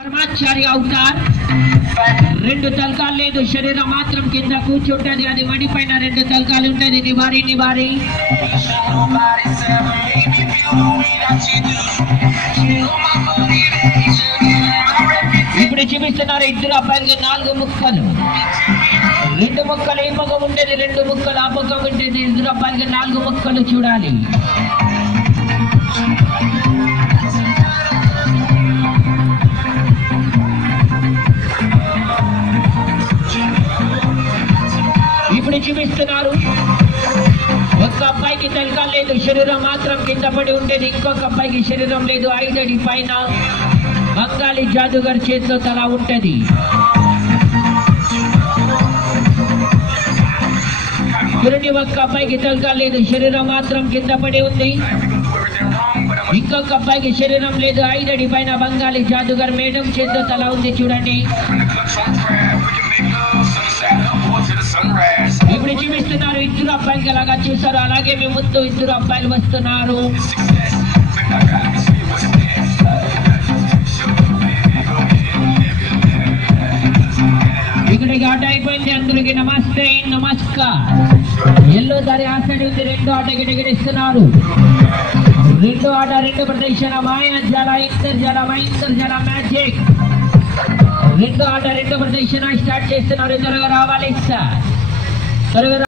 పరమాచారి అవుతార్ రెండు తలకాలు లేదు శరీరం మాత్రం కింద కూర్చుంటది అది మడిపైన రెండు తలకాలు ఉంటది నివారి నివారి ఇప్పుడు చూపిస్తున్నారు ఇద్దరు అబ్బాయిలకి 4 ముక్కలు 2 ముక్కలు ఈ పక్క ఉండేది 2 ముక్కలు ఆ పక్క ఉండేది ఇద్దరు అబ్బాయిలకి 4 ముక్కలు చూడాలి ఇప్పుడు చూపిస్తున్నారు ఒక అబ్బాయికి తలకాలు లేదు శరీరం మాత్రం కింద పడి ఉండేది ఇంకొక అబ్బాయికి శరీరం లేదు 5 అడి పైన బంగాళీ జాదుగర్ చేతిలో తల ఉంటది గురుని ఒక్క అబ్బాయికి తలకాలు లేదు శరీరం మాత్రం కింద పడి ఉంది ఇంకొక అబ్బాయికి శరీరం లేదు 5 అడి పైన బంగాళీ జాదుగర్ మేడం చేతిలో తల ఉంది చూడండి ఇప్పుడు చూపిస్తున్నారు ఇద్దరు అబ్బాయిలకి అలాగా చూసారు అలాగే మీ ముందు ఇద్దరు అబ్బాయిలు వస్తున్నారు ఇక్కడికి ఆట అయిపోయింది అందరికి నమస్తే నమస్కార్ ఎల్లో దారి ఆసడి ఉంది రెండో ఆట గిడిగిడిస్తున్నారు రెండో ఆట రెండు ప్రదర్శన మాయాజాల ఇంతర్జాల మైంతర్జాల మ్యాజిక్ రెండో ఆట రెండు ప్రదర్శన స్టార్ట్ చేస్తున్నారు త్వరగా రావాలి సార్ త్వరగా